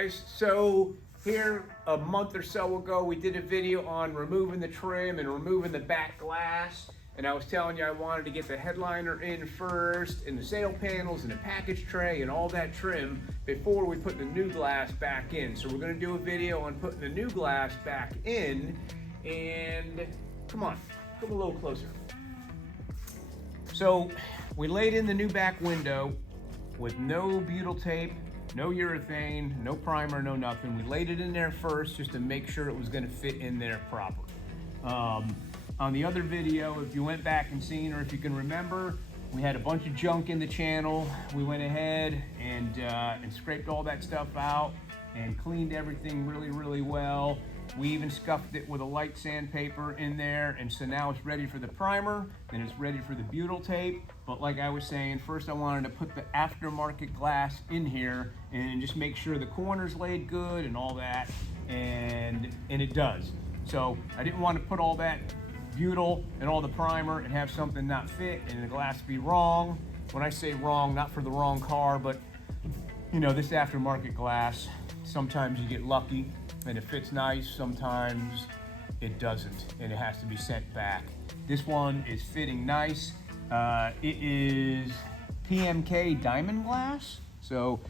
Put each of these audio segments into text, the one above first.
guys, so here a month or so ago we did a video on removing the trim and removing the back glass, and I was telling you I wanted to get the headliner in first and the sail panels and the package tray and all that trim before we put the new glass back in. So we're going to do a video on putting the new glass back in, and come on, come a little closer. So we laid in the new back window with no butyl tape, no urethane, no primer, no nothing. We laid it in there first just to make sure it was going to fit in there proper. On the other video, if you went back and seen, or if you can remember, we had a bunch of junk in the channel. We went ahead and scraped all that stuff out and cleaned everything really, really well. We even scuffed it with a light sandpaper in there, and so now it's ready for the primer, then it's ready for the butyl tape. But like I was saying, first I wanted to put the aftermarket glass in here and just make sure the corners laid good and all that, and it does. So I didn't want to put all that butyl and all the primer and have something not fit and the glass be wrong. When I say wrong, not for the wrong car, but you know, this aftermarket glass, sometimes you get lucky and it fits nice, sometimes it doesn't and it has to be sent back. This one is fitting nice. It is PMK diamond glass, so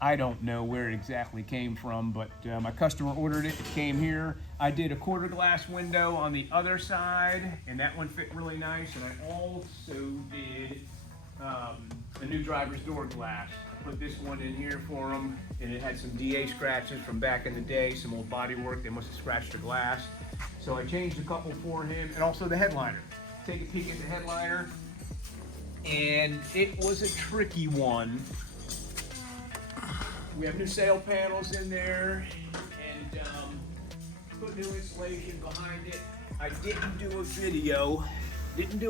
I don't know where it exactly came from, but my customer ordered it, it came here. I did a quarter glass window on the other side, and that one fit really nice, and I also did a new driver's door glass. I put this one in here for him, and it had some DA scratches from back in the day, some old Bodywork. They must have scratched the glass. So I changed a couple for him, and also the headliner. Take a peek at the headliner, and it was a tricky one. We have new sail panels in there, and put new insulation behind it. I didn't do a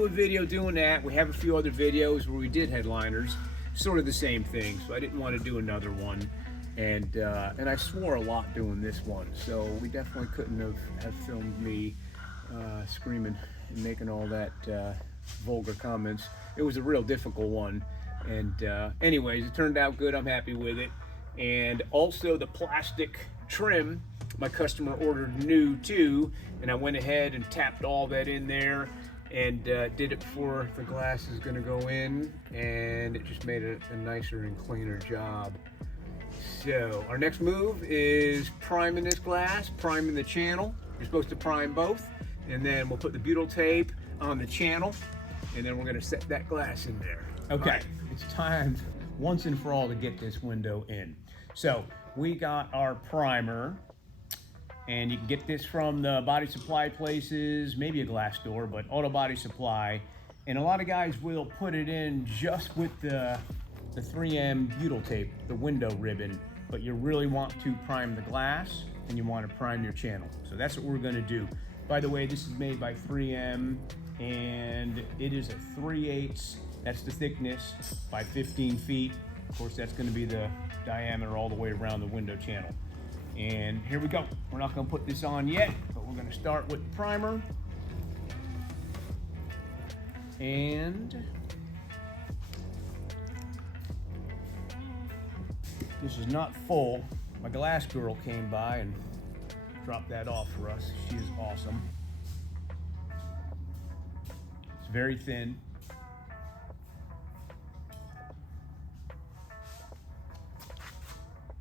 video doing that. We have a few other videos where we did headliners, sort of the same thing, so I didn't want to do another one. And I swore a lot doing this one, so we definitely couldn't have filmed me screaming and making all that vulgar comments. It was a real difficult one, and anyways, it turned out good. I'm happy with it. And also the plastic trim, my customer ordered new too, and I went ahead and tapped all that in there and did it before the glass is going to go in, and it just made it a nicer and cleaner job. So our next move is priming this glass, priming the channel. You're supposed to prime both, and then we'll put the butyl tape on the channel, and then we're going to set that glass in there. Okay, right. It's time once and for all to get this window in. So we got our primer, and you can get this from the body supply places, maybe a glass store, but Auto Body Supply. And a lot of guys will put it in just with the 3M butyl tape, the window ribbon, but you really want to prime the glass and you want to prime your channel. So that's what we're going to do. By the way, this is made by 3M, and it is a 3/8, that's the thickness, by 15 feet. Of course, that's going to be the diameter all the way around the window channel. And here we go. We're not going to put this on yet, but we're going to start with the primer. And this is not full. My glass girl came by and dropped that off for us. She is awesome. It's very thin.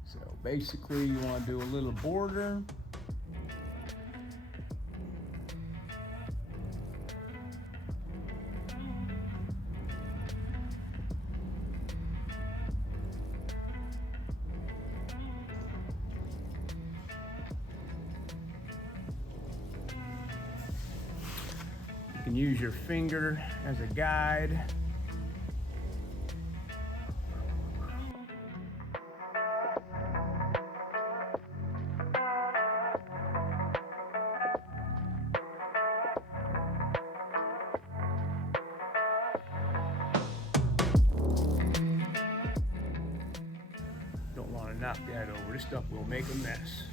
So basically you want to do a little border. You can use your finger as a guide. Don't want to knock that over. This stuff will make a mess.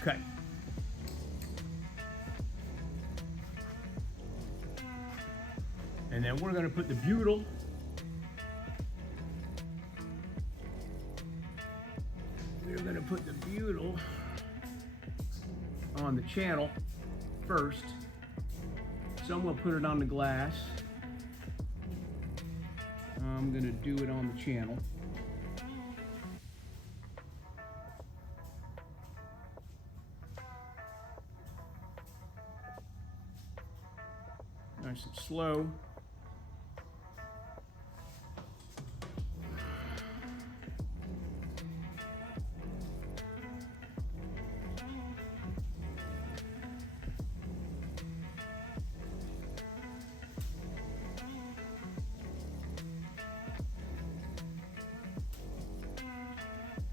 Okay. And then we're going to put the butyl gonna put the butyl on the channel first. Some will put it on the glass. I'm gonna do it on the channel. Nice and slow.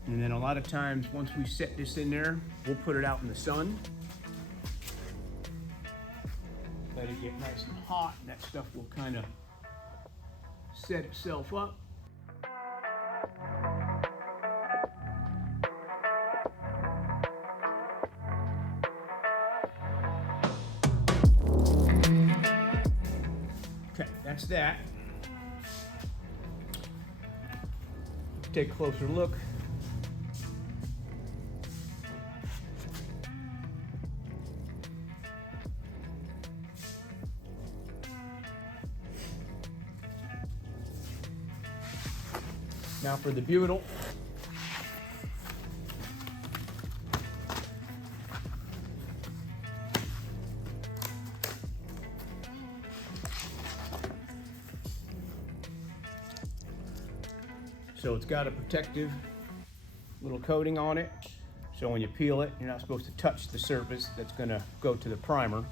And then a lot of times, once we set this in there, we'll put it out in the sun. Let it get nice and hot, and that stuff will kind of set itself up. Okay, that's that. Take a closer look. Now for the butyl. So it's got a protective little coating on it. So when you peel it, you're not supposed to touch the surface that's going to go to the primer.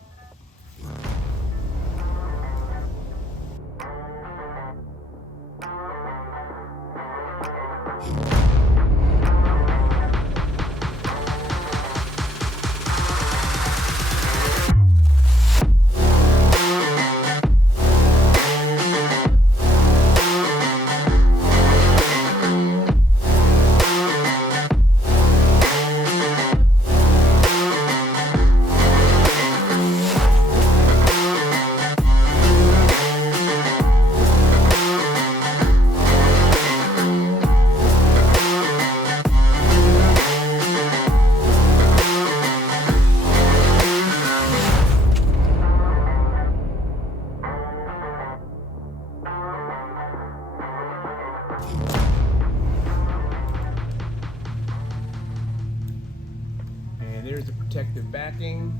There's the protective backing,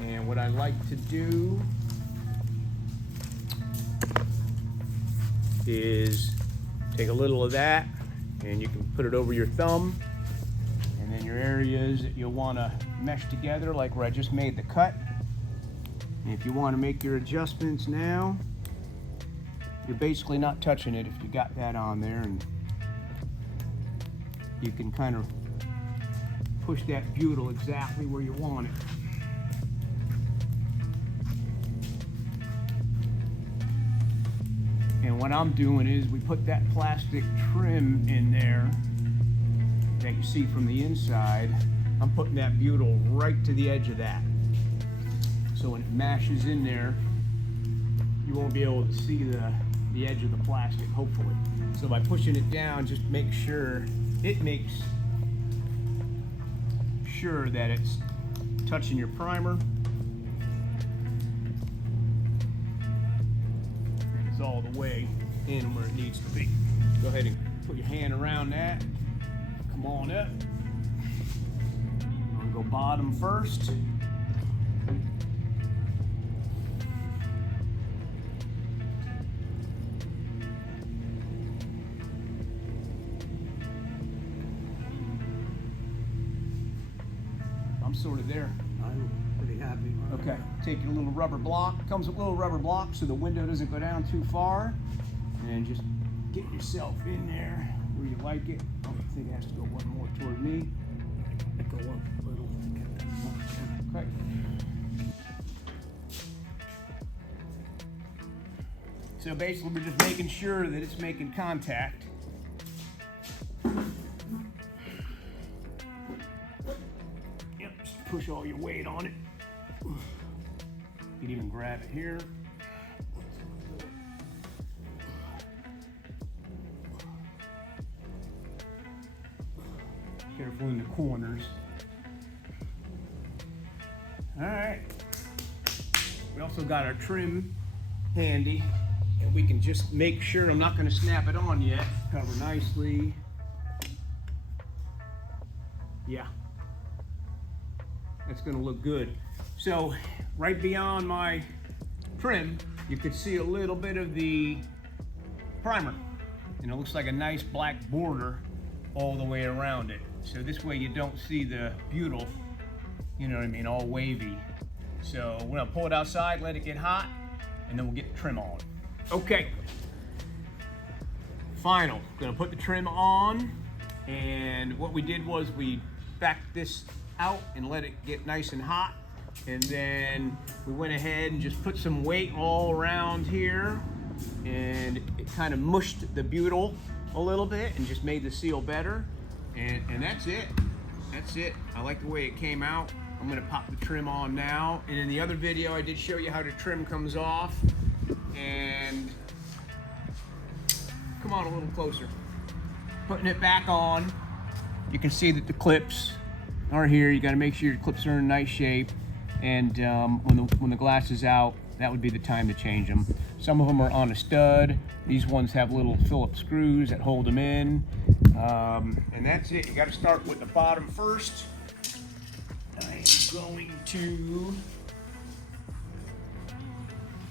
and what I like to do is take a little of that, and you can put it over your thumb, and then your areas that you'll want to mesh together, like where I just made the cut. And if you want to make your adjustments now, you're basically not touching it if you got that on there, and you can kind of push that butyl exactly where you want it. And what I'm doing is we put that plastic trim in there that you see from the inside. I'm putting that butyl right to the edge of that. So when it mashes in there, you won't be able to see the edge of the plastic, hopefully. So by pushing it down, just make sure it makes sure that it's touching your primer. And it's all the way in where it needs to be. Go ahead and put your hand around that. Come on up. I'm gonna go bottom first. Sort of there. I'm pretty happy. Okay, take your little rubber block. It comes with a little rubber block so the window doesn't go down too far. And just get yourself in there where you like it. I think it has to go one more toward me. Go up a little. Okay. So basically we're just making sure that it's making contact. Push all your weight on it. You can even grab it here. Careful in the corners. All right. We also got our trim handy, and we can just make sure, I'm not going to snap it on yet. Cover nicely. Yeah. That's going to look good. So right beyond my trim, you could see a little bit of the primer, and it looks like a nice black border all the way around it. So this way you don't see the butyl, you know what I mean, all wavy. So we're gonna pull it outside, let it get hot, and then we'll get the trim on. Okay. Final, gonna put the trim on, and what we did was we backed this out and let it get nice and hot, and then we went ahead and just put some weight all around here, and it kind of mushed the butyl a little bit and just made the seal better, and that's it. That's it. I like the way it came out. I'm gonna pop the trim on now, and in the other video I did show you how the trim comes off, and come on a little closer. Putting it back on, you can see that the clips are here. You got to make sure your clips are in nice shape, and when the glass is out, that would be the time to change them. Some of them are on a stud. These ones have little Phillips screws that hold them in, and that's it. You got to start with the bottom first. I'm going to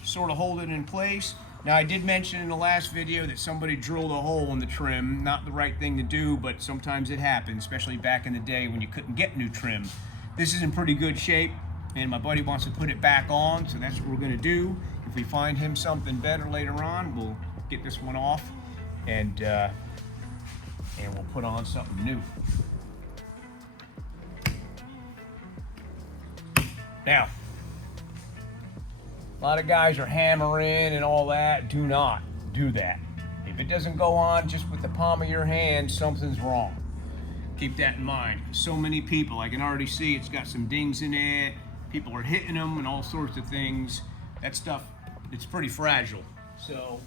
sort of hold it in place. Now, I did mention in the last video that somebody drilled a hole in the trim. Not the right thing to do, but sometimes it happens, especially back in the day when you couldn't get new trim. This is in pretty good shape, and my buddy wants to put it back on, so that's what we're gonna do. If we find him something better later on, we'll get this one off, and we'll put on something new. Now, a lot of guys are hammering and all that. Do not do that. If it doesn't go on just with the palm of your hand, something's wrong. Keep that in mind. So many people, I can already see it's got some dings in it. People are hitting them and all sorts of things. That stuff, it's pretty fragile. So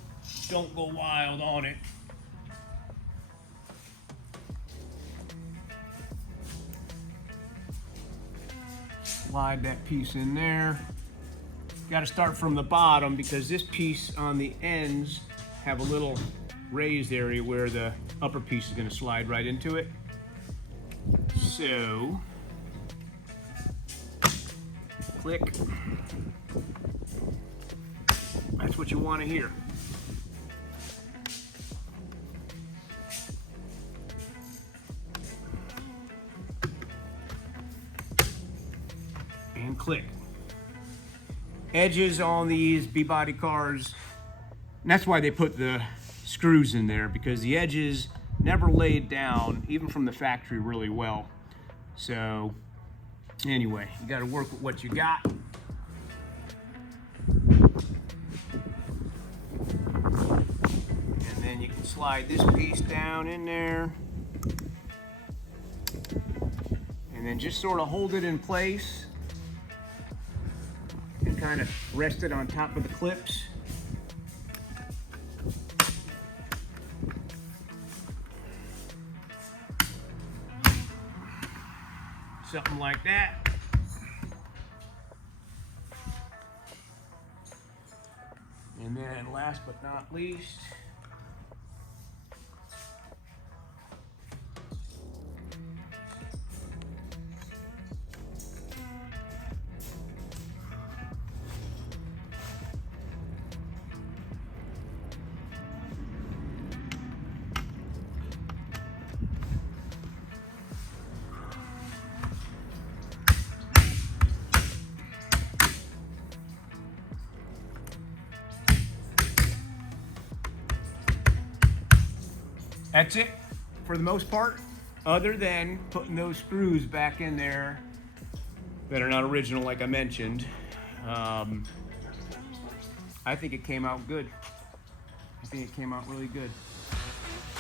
don't go wild on it. Slide that piece in there. Got to start from the bottom because this piece on the ends have a little raised area where the upper piece is going to slide right into it. So, click. That's what you want to hear. And click. Edges on these B-body cars, and that's why they put the screws in there, because the edges never laid down, even from the factory, really well. So anyway, you got to work with what you got. And then you can slide this piece down in there, and then just sort of hold it in place. Kind of rest it on top of the clips. Something like that. And then last but not least, that's it for the most part, other than putting those screws back in there that are not original, like I mentioned. I think it came out good. I think it came out really good.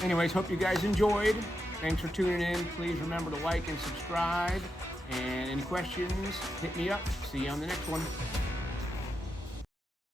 Anyways, hope you guys enjoyed. Thanks for tuning in. Please remember to like and subscribe. And any questions, hit me up. See you on the next one.